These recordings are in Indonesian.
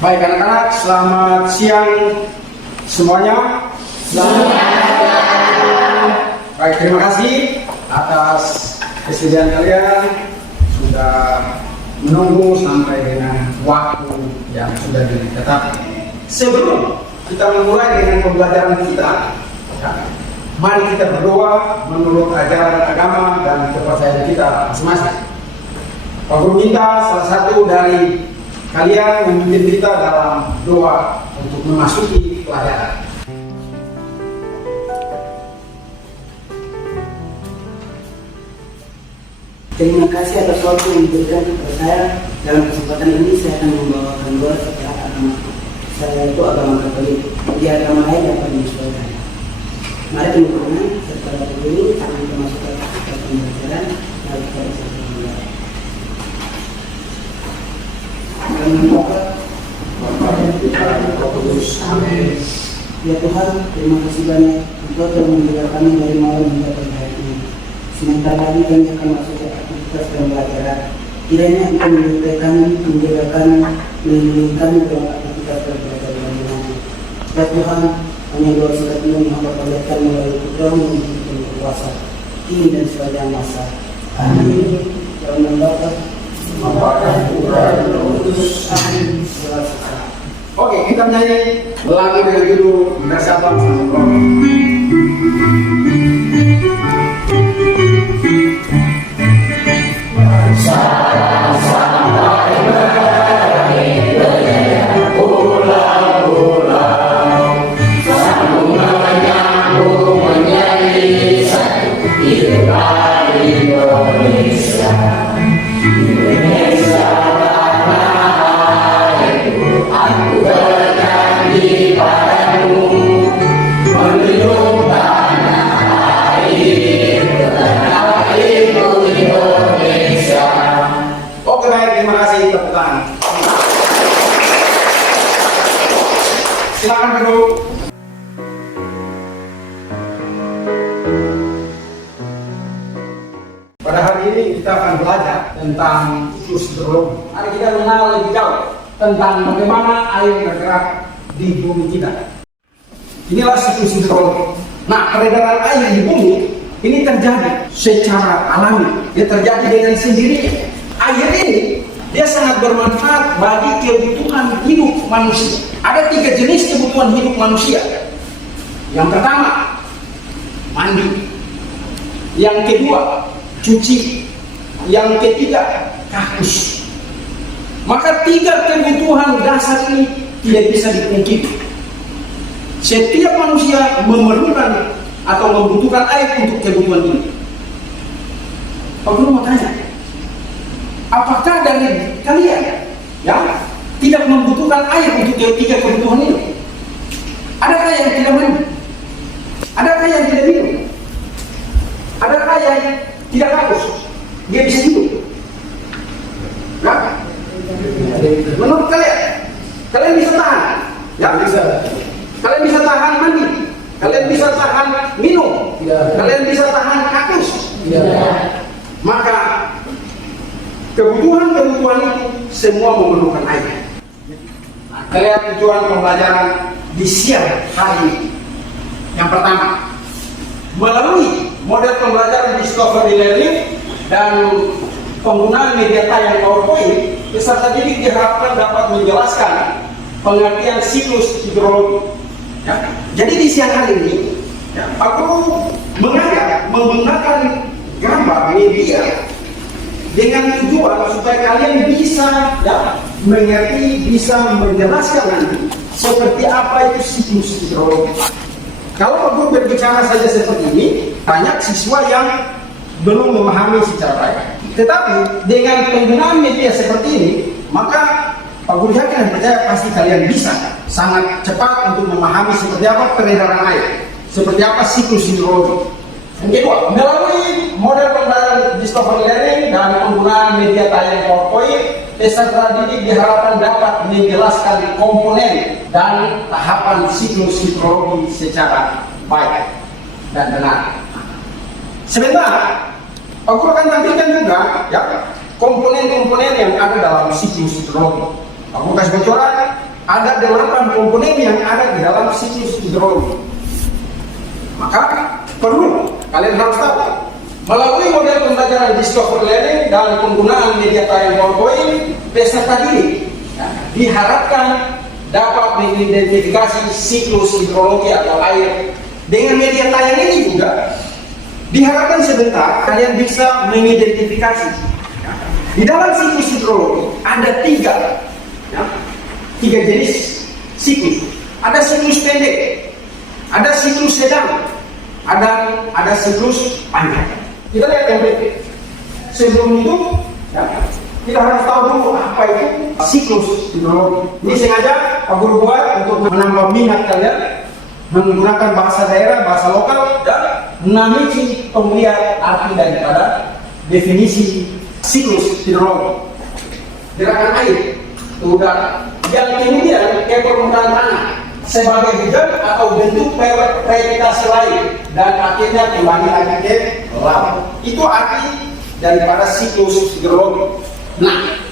Baik anak-anak, selamat siang semuanya. Baik, terima kasih atas kesediaan kalian sudah menunggu sampai dengan waktu yang sudah ditetapkan. Sebelum kita memulai dengan pembelajaran kita, mari kita berdoa menurut ajaran agama dan kepercayaan kita masing-masing. Pak Guru minta salah satu dari kalian memimpin kita dalam doa untuk memasuki pelajaran. Terima kasih atas waktu yang diberikan kepada saya. Dalam kesempatan ini saya akan membawakan doa secara agama. Saya itu agama Katolik. Di agama lain dapat menyesuaikan. Mari teman-teman serta Bapak Guru sambil masuk ke pembelajaran. Mari kita bersama memulai. Kami berdoa Bapa dan Putra dan Roh Kudus. Amin. Ya Tuhan, terima kasih banyak Engkau telah menjaga kami dari malam hingga pagi hari ini. Sebentar lagi kami akan masuk ke aktivitas pembelajaran. Kiranya Engkau menyertai kami, menjaga kami, melindungi kami dalam aktivitas pembelajaran nanti. Ya Tuhan, hanya doa singkat ini yang hamba panjatkan melalui Putra-Mu yang hidup dan berkuasa, kini dan sepanjang masa. Amin. Dalam nama Bapa, dan Putra dan Roh Kudus. Amin. Oke, kita menyanyi lagu dengan judul Bersabang sama Roh. Silakan duduk. Pada hari ini kita akan belajar tentang siklus hidrologi. Mari kita mengenal lebih jauh tentang bagaimana air bergerak di bumi kita. Inilah siklus hidrologi. Nah, peredaran air di bumi ini terjadi secara alami. Dia terjadi dengan sendirinya. Air ini dia sangat bermanfaat bagi kebutuhan hidup manusia. Ada 3 jenis kebutuhan hidup manusia. Yang pertama, mandi. Yang kedua, cuci. Yang ketiga, kakus. Maka 3 kebutuhan dasar ini tidak bisa dipungkiri. Setiap manusia memerlukan atau membutuhkan air untuk kebutuhan ini. Pak Guru mau tanya, apakah dari kalian yang tidak membutuhkan air untuk 3 kebutuhan ini? Adakah yang tidak mandi? Adakah yang tidak minum? Adakah yang tidak haus? Dia bisa hidup? Nah, menurut kalian bisa tahan? Ya, bisa. Kalian bisa tahan mandi? Kalian bisa tahan minum? Kalian bisa tahan haus? Maka kebutuhan-kebutuhan itu semua memerlukan air. Nah, kalian tujuan pembelajaran di siang hari ini. Yang pertama, melalui model pembelajaran discovery learning dan penggunaan media tayang PowerPoint, peserta didik diharapkan dapat menjelaskan pengertian siklus hidrologi. Ya. Jadi di siang hari ini, aku mengajak menggunakan gambar media dengan tujuan supaya kalian bisa mengerti, bisa menjelaskan nanti seperti apa itu siklus hidrologi. Kalau Pak Guru berbicara saja seperti ini, banyak siswa yang belum memahami secara baik. Tetapi dengan penggunaan media seperti ini, maka Pak Guru yakin dan percaya pasti kalian bisa sangat cepat untuk memahami seperti apa peredaran air, seperti apa siklus hidrologi. Yang kedua, melalui model pembelajaran discovery learning dan penggunaan media tayang PowerPoint, peserta didik diharapkan dapat menjelaskan komponen dan tahapan siklus hidrologi secara baik dan benar. Sebentar, aku akan tampilkan juga komponen-komponen yang ada dalam siklus hidrologi. Aku kasih bocoran, ada 8 komponen yang ada di dalam siklus hidrologi. Maka perlu kalian harus tahu melalui model pembelajaran discovery learning dan penggunaan media tayang PowerPoint, peserta didik diharapkan dapat mengidentifikasi siklus hidrologi atau air. Dengan media tayang ini juga diharapkan sebentar kalian bisa mengidentifikasi di dalam siklus hidrologi ada 3 jenis siklus. Ada siklus pendek, ada siklus sedang, ada siklus panjang. Kita lihat yang pendek. Sebelum itu, kita harus tahu dulu apa itu siklus hidrologi. Ini sengaja Pak Guru buat untuk menambah minat kalian menggunakan bahasa daerah, bahasa lokal, dan menamiki pemilihan arti daripada definisi siklus hidrologi. Gerakan air, udara, yang kemudian ke permukaan tanah sebagai hujan atau bentuk gravitasi lain dan akhirnya kembali lagi ke laut. Itu arti daripada siklus hidrologi. Nah,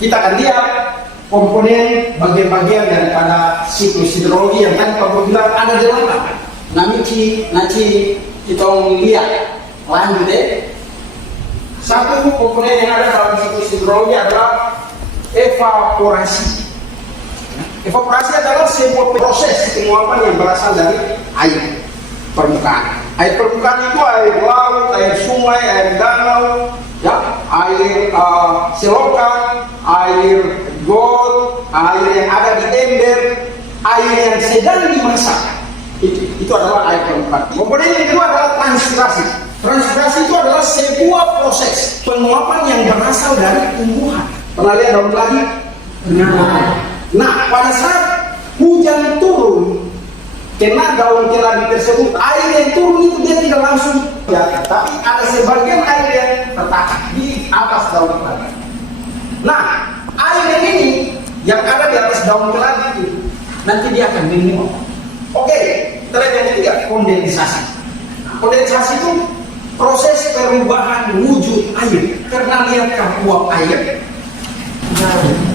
kita akan lihat komponen bagian-bagian daripada siklus hidrologi yang tadi Pak bilang ada 8. Nanti kita lihat lanjut deh. Satu komponen yang ada dalam siklus hidrologi adalah evaporasi. Evaporasi adalah sebuah proses penguapan yang berasal dari air permukaan. Air permukaan itu air laut, air sungai, air danau, air selokan, air got, air yang ada di ember, air yang sedang dimasak. Itu adalah air permukaan. Komponen yang kedua adalah transpirasi. Transpirasi itu adalah sebuah proses penguapan yang berasal dari tumbuhan. Pernah lihat daun keladi? Nah, pada saat hujan turun kena daun keladi tersebut, air yang turun itu dia tidak langsung tapi ada sebagian air yang tertahan di atas daun keladi. Nah, air yang ini yang ada di atas daun keladi itu nanti dia akan menguap. Oke, kita lihat yang ketiga, kondensasi. Kondensasi itu proses perubahan wujud air karena lihat uap air.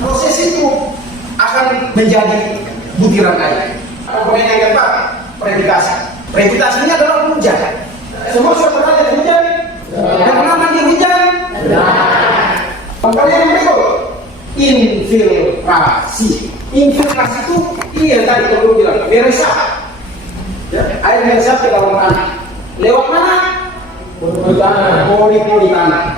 Proses itu akan menjadi butiran air. Komponen yang keempat, precipitasi. Precipitasi ini adalah hujan. Semua sudah pernah lihat hujan? Pernah mandi hujan? Komponen yang berikut, infiltrasi. Infiltrasi itu iya tadi kalau bilang meresap. Air meresap ke dalam tanah. Lewat mana? Pori-pori tanah.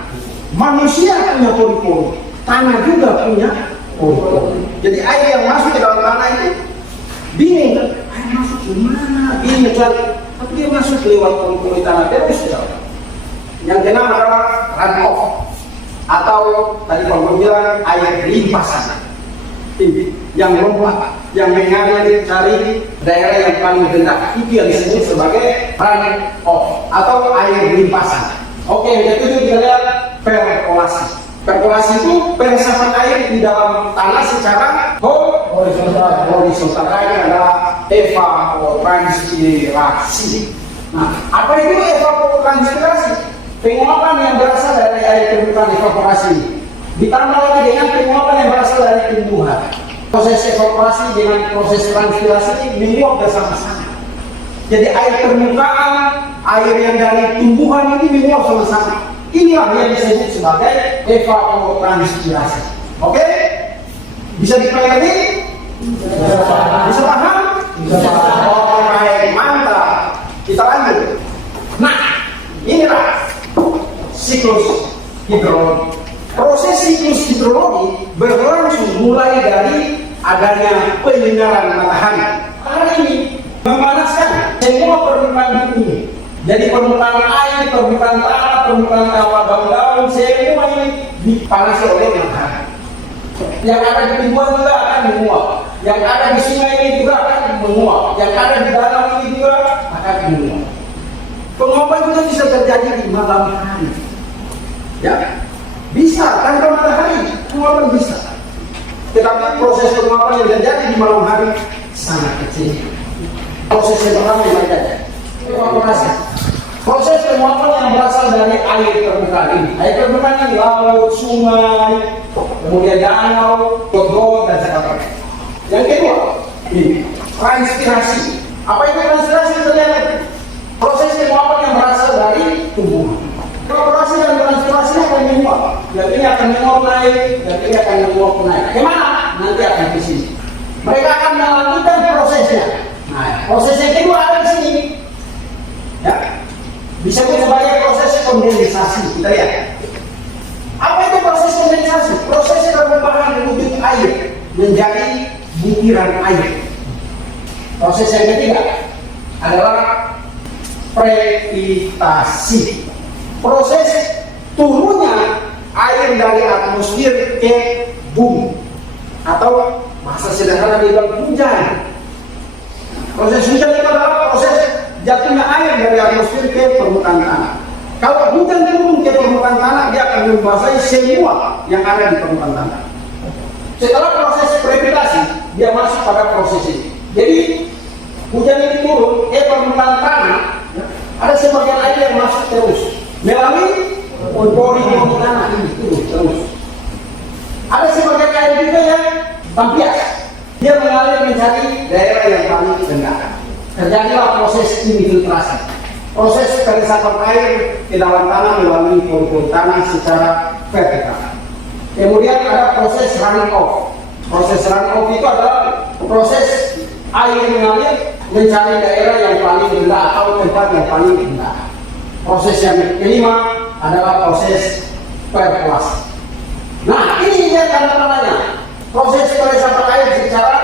Manusia punya pori-pori, tanah juga punya pori-pori. Jadi air yang masuk ke dalam tanah itu bingung kan? Air masuk gimana? Bingung kan? Tapi dia masuk lewat pori-pori tanah terus ya. Yang kena adalah runoff atau tadi kalau bilang air limpasan. Yang lompat, yang mengalir dari daerah yang paling rendah, itu yang disebut sebagai runoff atau air limpasan. Oke, yang kedua kita lihat perkolasi. Perkolasi itu peresapan air di dalam tanah secara horizontal. Horizontal adalah evapotranspirasi. Nah, apa itu evapotranspirasi? Penguapan yang berasal dari air permukaan evaporasi. Ditambah lagi dengan penguapan yang berasal dari tumbuhan. Proses evaporasi dengan proses transpirasi menguap bersama-sama. Jadi air permukaan, air yang dari tumbuhan ini menguap sama-sama. Inilah yang disebut sebagai evapotranspirasi. Oke? Bisa dipelajari? Bisa paham? Bisa. Oke, mantap. Kita lanjut. Nah, inilah siklus hidrologi. Proses siklus hidrologi berlangsung mulai dari adanya penyinaran matahari. Hari ini memanaskan semua permukaan bumi. Jadi permukaan air, permukaan tanah, permukaan daun-daun, semua ini dipanasi oleh matahari. Yang ada di tumbuhan juga akan menguap. Yang ada di sungai ini juga akan menguap. Yang ada di danau ini juga akan menguap. Penguapan juga bisa terjadi di malam hari. Ya, bisa tanpa matahari, penguapan bisa. Tetapi proses penguapan yang terjadi di malam hari sangat kecil. Proses yang pertama yang terjadi evaporasi. Proses penguapan yang berasal dari air permukaan ini. Air permukaan ini laut, sungai, kemudian danau, got dan sebagainya. Yang transpirasi. Apa itu transpirasi? Terlihat proses penguapan yang berasal dari tumbuhan. Evaporasi dan transpirasi akan menguap. Dan ini akan menguap naik, dan ini akan menguap naik. Kemana? Nanti akan ke sini. Mereka akan melanjutkan prosesnya. Nah, proses yang kedua ada di sini. Ya, disebut sebagai proses kondensasi. Kita lihat. Apa itu proses kondensasi? Proses perubahan wujud air menjadi butiran air. Proses yang ketiga adalah previtasi. Proses turunnya air dari atmosfer ke bumi, atau bahasa sederhana dibilang hujan. Proses hujan itu adalah proses jatuhnya air dari atmosfer ke permukaan tanah. Kalau hujan turun ke permukaan tanah, dia akan membasahi semua yang ada di permukaan tanah. Setelah proses previtasi, dia masuk pada proses ini. Jadi hujan ini turun ke permukaan tanah, ada sebagian air yang masuk terus melalui pori tanah ini terus. Ada sebagian air juga yang tampias, dia mengalir mencari daerah yang paling rendah. Terjadilah proses infiltrasi, proses peresapan air ke dalam tanah melalui pori tanah secara vertikal. Kemudian ada proses running off. Proses running off itu adalah proses air mengalir mencari daerah yang paling rendah atau tempat yang paling rendah. Proses yang kelima adalah proses perkolasi. Nah, ini dia tanda-tandanya. Proses peresapan air secara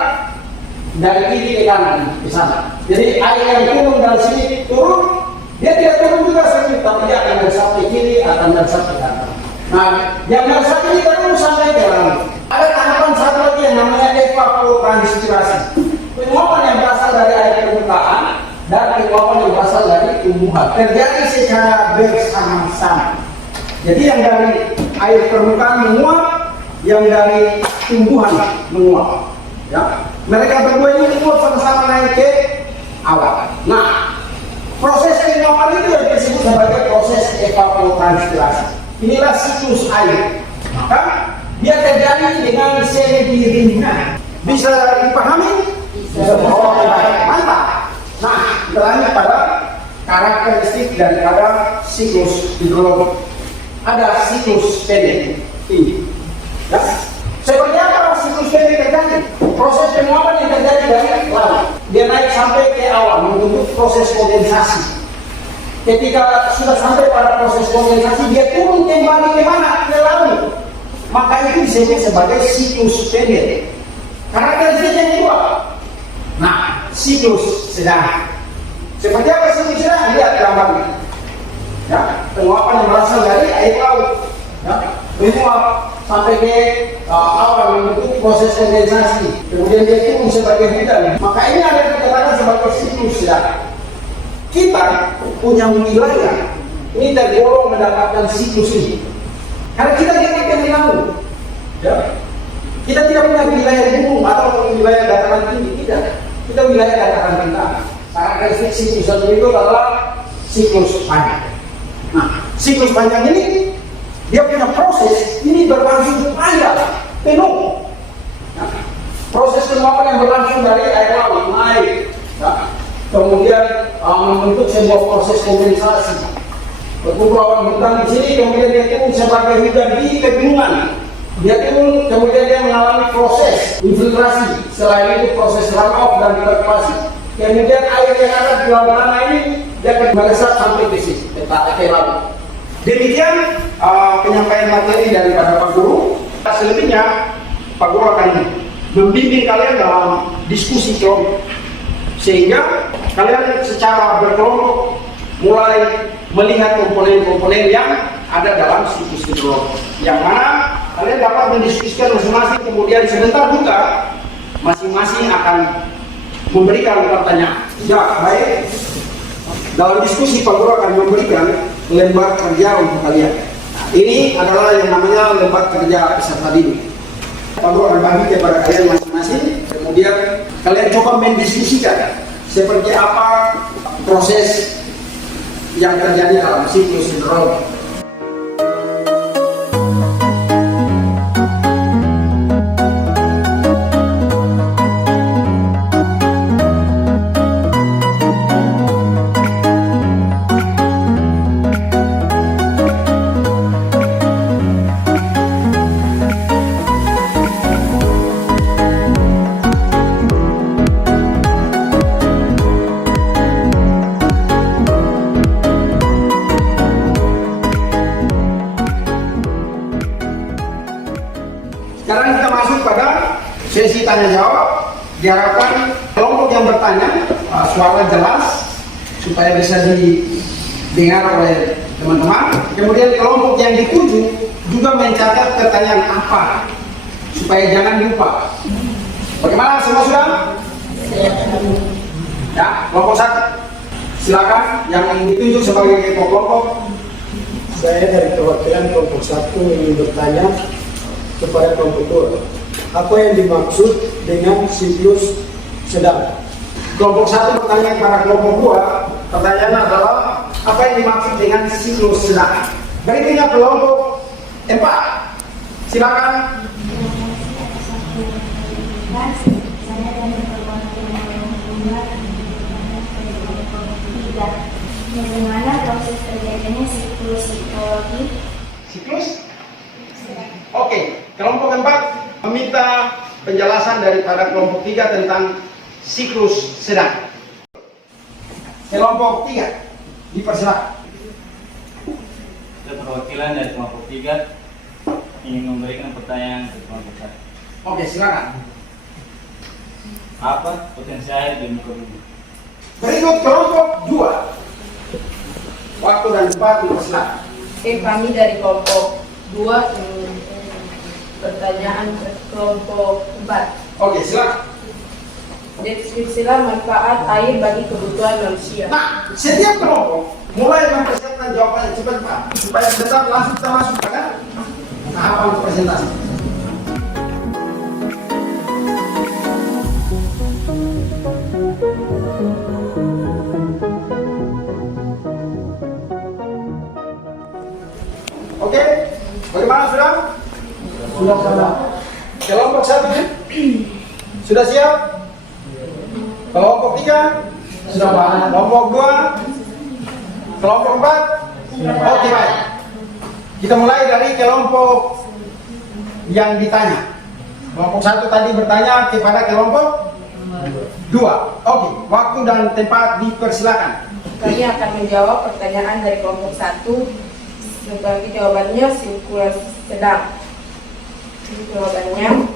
dari kiri ke kanan ke sana. Jadi air yang turun dari sini turun, dia tidak turun juga sendiri, tapi dia akan meresap ke kiri, akan meresap ke kanan. Nah, yang meresap ini terus sampai ke dalam. Ada tahapan satu lagi yang namanya evapotranspirasi. Penguapan yang berasal dari air permukaan dan penguapan yang berasal dari tumbuhan terjadi secara bersama-sama. Jadi yang dari air permukaan menguap, yang dari tumbuhan menguap. Ya, mereka berdua ini menguap sama-sama naik ke awal. Nah, proses penguapan itu yang disebut sebagai proses evapotranspirasi. Inilah siklus air. Maka dia terjadi dengan sendirinya. Bisa dipahami? Mantap. Nah, kita lanjut pada karakteristik daripada siklus hidrologi. Ada siklus pendek. Ya. Seperti apa siklus pendek terjadi? Proses penguapan yang terjadi dari laut, dia naik sampai ke awal membentuk proses kondensasi. Ketika sudah sampai pada proses kondensasi, dia turun kembali ke mana? Ke laut. Maka itu disebut sebagai siklus pendek. Karakteristik yang kedua. Nah, siklus sedang. Seperti apa siklus sedang? Lihat gambarnya. Ya, penguapan yang berasal dari air laut. Ya, menguap sampai ke awal membentuk proses kondensasi. Kemudian dia turun sebagai hujan. Maka ini ada dikatakan sebagai siklus sedang. Kita punya wilayah ini tergolong mendapatkan siklus ini. Karena kita tidak punya laut. Ya. Kita tidak punya wilayah gunung atau wilayah dataran tinggi, tidak. Kita wilayah dataran rendah. Karakteristik siklus itu adalah siklus panjang. Nah, siklus panjang ini dia punya proses ini berlangsung panjang, penuh. Nah, proses penguapan yang berlangsung dari air laut naik, nah, kemudian membentuk sebuah proses kondensasi. Berkumpul awan hujan di sini, kemudian dia turun sebagai hujan di pegunungan. Dia turun, kemudian dia mengalami proses infiltrasi. Selain itu proses runoff dan evaporasi. Kemudian air yang ada di dalam tanah ini dia akan meresap sampai ke sini, ke laut. Demikian penyampaian materi daripada Pak Guru. Selebihnya Pak Guru akan membimbing kalian dalam diskusi kelompok, sehingga kalian secara berkelompok mulai melihat komponen-komponen yang ada dalam siklus hidrologi, yang mana kalian dapat mendiskusikan masing-masing. Kemudian sebentar juga masing-masing akan memberikan pertanyaan. Ya, baik. Dalam diskusi Pak Guru akan memberikan lembar kerja untuk kalian. Ini adalah yang namanya lembar kerja peserta didik. Pak Guru akan bagi kepada kalian masing-masing. Kemudian kalian coba mendiskusikan seperti apa proses yang terjadi dalam siklus hidrologi. sesi tanya jawab. Diharapkan kelompok yang bertanya suara jelas supaya bisa didengar oleh teman-teman. Kemudian kelompok yang dituju juga mencatat pertanyaan apa supaya jangan lupa. Bagaimana, semua sudah? Ya, kelompok satu. Silakan yang ditunjuk sebagai ketua kelompok. Saya dari perwakilan kelompok 1 ingin bertanya kepada kelompok 2. Apa yang dimaksud dengan siklus sedang? Kelompok 1 bertanya kepada kelompok 2. Pertanyaan adalah apa yang dimaksud dengan siklus sedang. Berikutnya kelompok 4. Silakan. Bagaimana proses terjadinya siklus psikologi? Siklus? Oke, kelompok 4 meminta penjelasan daripada kelompok 3 tentang siklus sedang. Kelompok 3 dipersilakan. Saya perwakilan dari kelompok 3 ingin memberikan pertanyaan ke kelompok 1. Oke, silakan. Apa potensi air di muka bumi? Berikut kelompok 2. Waktu dan tempat dipersilakan. Kami dari kelompok 2 pertanyaan ke kelompok 4. Oke, silakan. Deskripsilah manfaat air bagi kebutuhan manusia. Nah, setiap kelompok mulai mempersiapkan jawabannya cepat-cepat supaya sebentar langsung kita masuk pada tahapan presentasi. Oke, bagaimana sudah? Sudah. Kelompok 1 sudah siap? Kelompok 3 sudah paham? Kelompok 2, kelompok 4. Oke, baik. Kita mulai dari kelompok yang ditanya. Kelompok 1 tadi bertanya kepada kelompok 2. Oke, waktu dan tempat dipersilakan. Kami akan menjawab pertanyaan dari kelompok 1. Sebagai jawabannya siklus sedang. Jawabannya,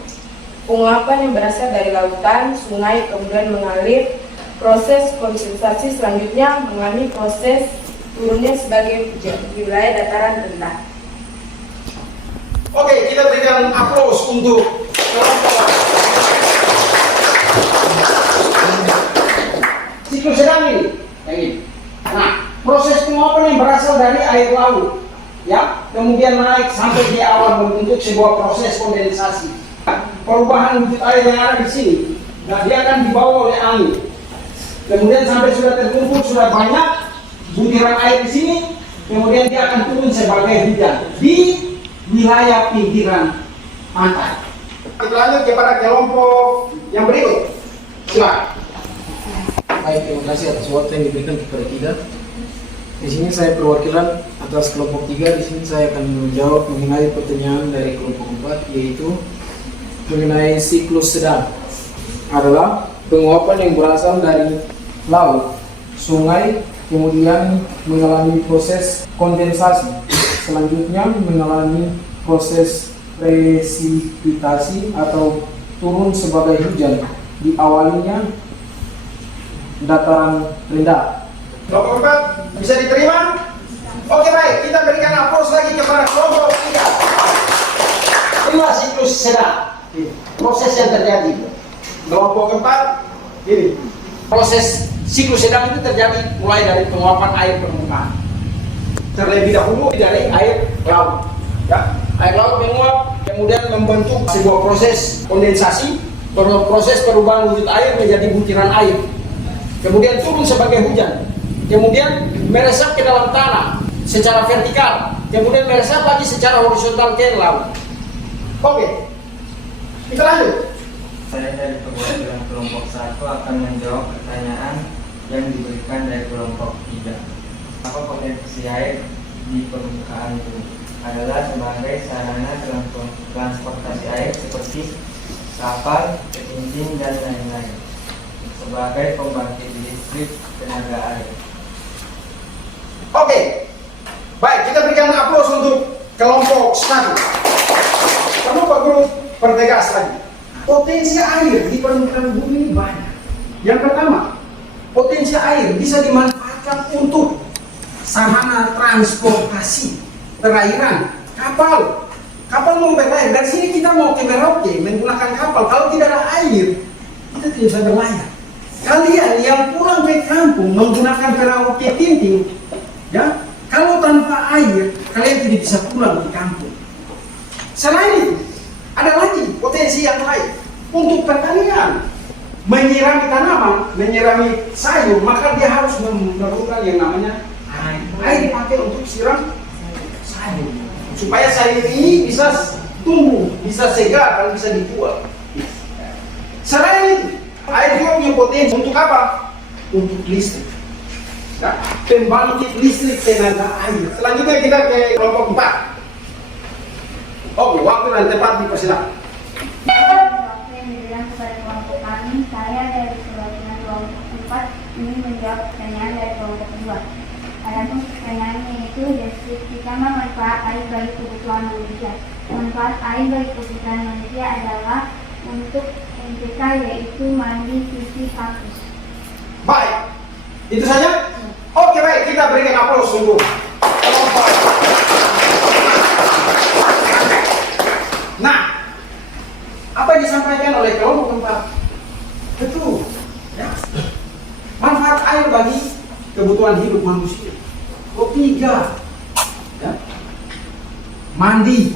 penguapan yang berasal dari lautan, sungai, kemudian mengalir. Proses kondensasi selanjutnya mengalami proses turunnya sebagai hujan di wilayah dataran rendah. Oke, kita berikan aplaus untuk kelompok. Siklus sedang ini. Nah, proses penguapan yang berasal dari air laut, ya, kemudian naik sampai di awan membentuk sebuah proses kondensasi. Perubahan wujud air yang ada di sini, nah dia akan dibawa oleh angin. Kemudian sampai sudah terkumpul, sudah banyak butiran air di sini, kemudian dia akan turun sebagai hujan di wilayah pinggiran pantai. Kita lanjut kepada kelompok yang berikut. Silakan. Baik, terima kasih atas waktu yang diberikan kepada kita. Di sini saya perwakilan atas kelompok 3. Di sini saya akan menjawab mengenai pertanyaan dari kelompok 4, yaitu mengenai siklus sedang. Adalah penguapan yang berasal dari laut, sungai, kemudian mengalami proses kondensasi. Selanjutnya mengalami proses presipitasi atau turun sebagai hujan. Diawalinya dataran rendah. Kelompok 4 bisa diterima? Oke, baik, kita berikan aplaus lagi kepada kelompok 3. Inilah siklus sedang. Proses yang terjadi. Kelompok 4 ini. Proses siklus sedang itu terjadi mulai dari penguapan air permukaan. Terlebih dahulu dari air laut. Ya, air laut menguap, kemudian membentuk sebuah proses kondensasi, proses perubahan wujud air menjadi butiran air. Kemudian turun sebagai hujan. Kemudian meresap ke dalam tanah secara vertikal. Kemudian meresap lagi secara horizontal ke laut. Oke, kita lanjut. Saya dari perwakilan kelompok 1 akan menjawab pertanyaan yang diberikan dari kelompok 3. Apa potensi air di permukaan bumi? Adalah sebagai sarana transportasi air seperti kapal, ketinggian, dan lain-lain. Sebagai pembangkit listrik tenaga air. Oke, baik, kita berikan aplaus untuk kelompok 1. Kamu perlu pertegas lagi. potensi air di permukaan bumi ini banyak. Yang pertama, potensi air bisa dimanfaatkan untuk sarana transportasi perairan, kapal mau berlayar. Dari sini kita mau ke Merauke menggunakan kapal, kalau tidak ada air kita tidak bisa berlayar. Kalian yang pulang ke kampung menggunakan perahu ketinting, ya, kalau tanpa air kalian tidak bisa pulang ke kampung. Selain itu, ada lagi potensi yang lain untuk pertanian, menyirami tanaman, menyirami sayur, maka dia harus memerlukan yang namanya air. Air dipakai untuk siram sayur supaya sayur ini bisa tumbuh, bisa segar, dan bisa dijual. Selain itu, air juga punya potensi untuk apa? Untuk listrik. Nah, pembangkit listrik tenaga air. Selanjutnya kita ke kelompok 4. Oke, waktu dan tempat dipersilakan. Waktu yang diberikan kepada kelompok kami, saya dari perwakilan kelompok 4 ini menjawab pertanyaan dari kelompok 2. Adapun pertanyaannya itu deskripsikan manfaat air bagi kebutuhan manusia. Manfaat air bagi kebutuhan manusia adalah untuk MPK, yaitu mandi, cuci, hapus. Baik, itu saja. Oke, baik, kita berikan aplaus untuk kelompok. Nah, apa yang disampaikan oleh kelompok 4? Betul, ya. Manfaat air bagi kebutuhan hidup manusia. Kelompok 3, ya. Mandi,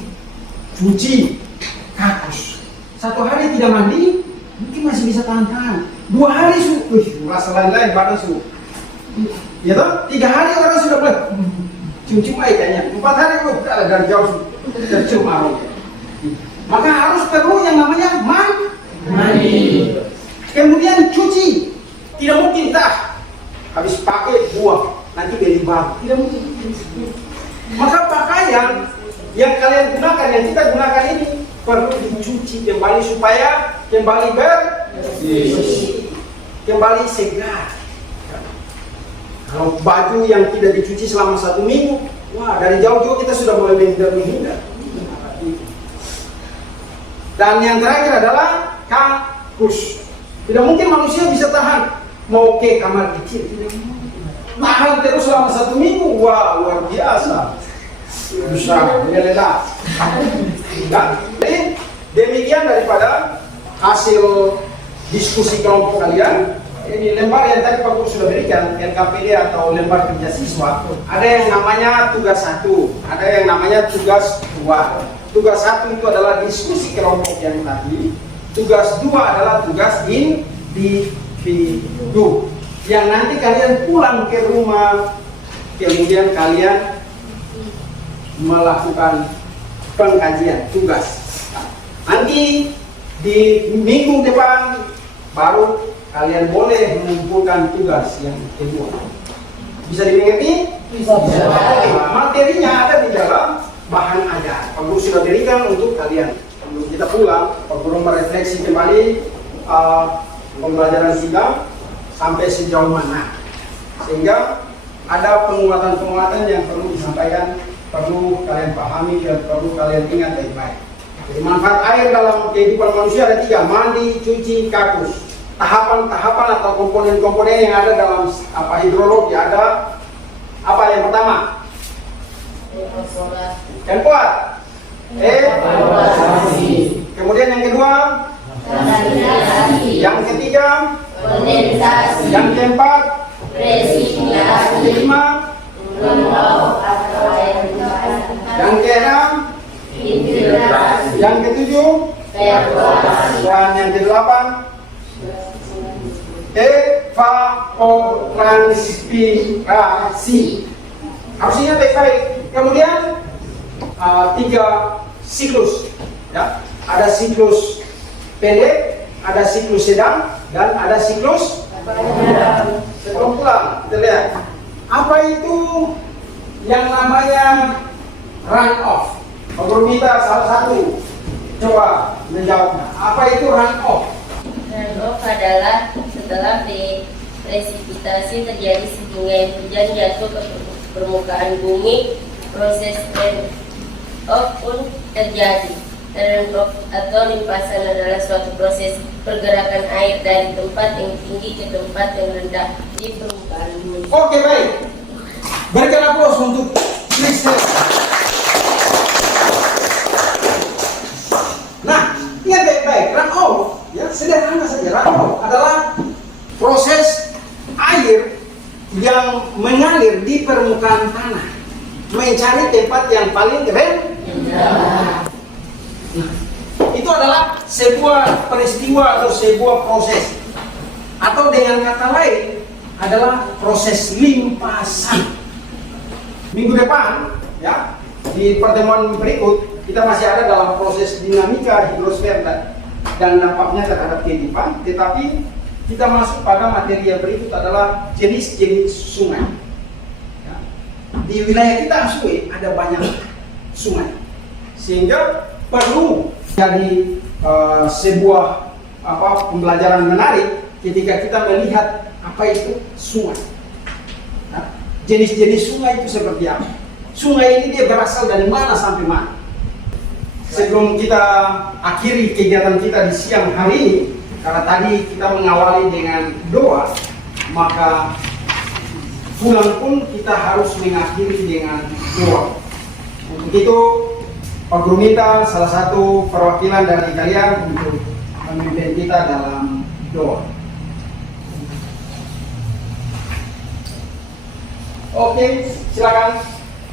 cuci, kakus. 1 hari tidak mandi, mungkin masih bisa tahan-tahan. 2 hari rasa lain-lain badan ya toh? 3 hari orang sudah boleh cium-cium air kayaknya. 4 hari dari jauh tercium aroma. Maka harus perlu yang namanya mandi. Kemudian cuci. Tidak mungkin habis pakai buang nanti beli baru. Tidak mungkin. Maka pakaian yang kalian gunakan, yang kita gunakan ini perlu dicuci kembali supaya kembali bersih, kembali segar. Kalau baju yang tidak dicuci selama 1 minggu, wah, dari jauh juga kita sudah mulai menghindar. Dan yang terakhir adalah kakus. Tidak mungkin manusia bisa tahan mau ke kamar kecil. Tahan terus selama 1 minggu, wah, luar biasa. Bisa meledak. Jadi demikian daripada hasil diskusi kelompok kalian. Ini lembar yang tadi Pak Guru sudah berikan, LKPD atau lembar kerja siswa. Ada yang namanya tugas 1, ada yang namanya tugas 2. Tugas 1 itu adalah diskusi kelompok yang tadi. Tugas 2 adalah tugas individu yang nanti kalian pulang ke rumah, kemudian kalian melakukan pengkajian tugas. Nanti di minggu depan baru kalian boleh mengumpulkan tugas yang kedua. Bisa dimengerti? Bisa. Materinya ada di dalam bahan ajar. Pak Guru sudah berikan untuk kalian. Sebelum kita pulang, Pak Guru merefleksi kembali pembelajaran kita sampai sejauh mana, sehingga ada penguatan-penguatan yang perlu disampaikan, perlu kalian pahami dan perlu kalian ingat baik-baik. Jadi manfaat air dalam kehidupan manusia ada 3: mandi, cuci, kakus. Tahapan-tahapan atau komponen-komponen yang ada dalam hidrologi ada apa? Yang pertama, yang kuat, evaporasi. Kemudian yang kedua, yang ketiga, kondensasi. Yang keempat, presipiasi. Kelima, yang keenam, infiltrasi. Yang ketujuh, evaporasi. Dan yang kedelapan, evapotranspirasi. Harus ingat baik-baik. Kemudian 3 siklus, ya. Ada siklus pendek, ada siklus sedang, dan ada siklus sebelum pulang. Kita lihat apa itu yang namanya run off. Pak Guru minta salah satu coba menjawabnya. Apa itu run off? Runoff adalah setelah presipitasi terjadi sehingga hujan jatuh ke permukaan bumi, proses runoff pun terjadi. atau limpasan adalah suatu proses pergerakan air dari tempat yang tinggi ke tempat yang rendah di permukaan bumi. Oke, baik. Berikan aplaus untuk Kristen. Nah, ingat baik-baik, runoff, ya sederhana saja. Runoff adalah proses air yang mengalir di permukaan tanah, mencari tempat yang paling rendah. Nah, itu adalah sebuah peristiwa atau sebuah proses, atau dengan kata lain adalah proses limpasan. Minggu depan, ya, di pertemuan berikut kita masih ada dalam proses dinamika hidrosfer dan dampaknya terhadap kehidupan, tetapi kita masuk pada materi yang berikut adalah jenis-jenis sungai. Ya. Di wilayah kita Asue ada banyak sungai, sehingga perlu jadi sebuah pembelajaran menarik ketika kita melihat apa itu sungai. Nah, jenis-jenis sungai itu seperti apa? Sungai ini dia berasal dari mana sampai mana? Sebelum kita akhiri kegiatan kita di siang hari ini, karena tadi kita mengawali dengan doa, maka pulang pun kita harus mengakhiri dengan doa. Untuk itu, Pak Guru minta salah satu perwakilan dari kalian untuk memimpin kita dalam doa. Oke, silakan.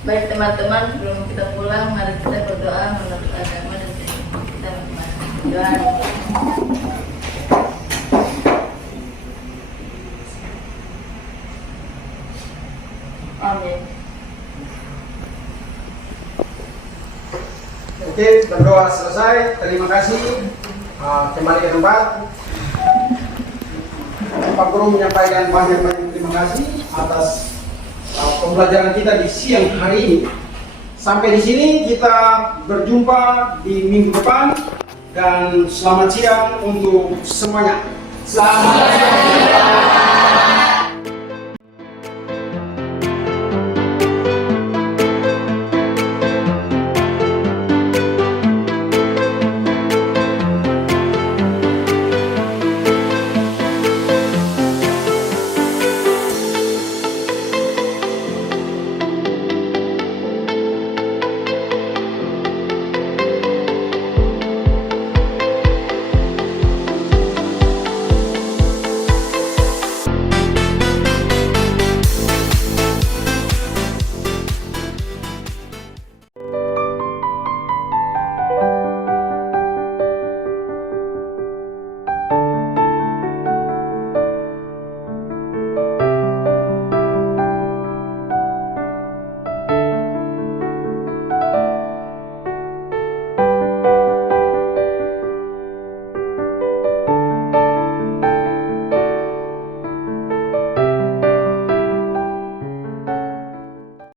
Baik teman-teman, sebelum kita pulang, mari kita berdoa menurut agama dan kehidupan kita masing-masing. Doa. Amin. Oke, berdoa selesai. Terima kasih. Kembali ke tempat. Pak Guru menyampaikan banyak-banyak terima kasih atas pembelajaran kita di siang hari ini. Sampai di sini kita berjumpa di minggu depan dan selamat siang untuk semuanya. Selamat siang.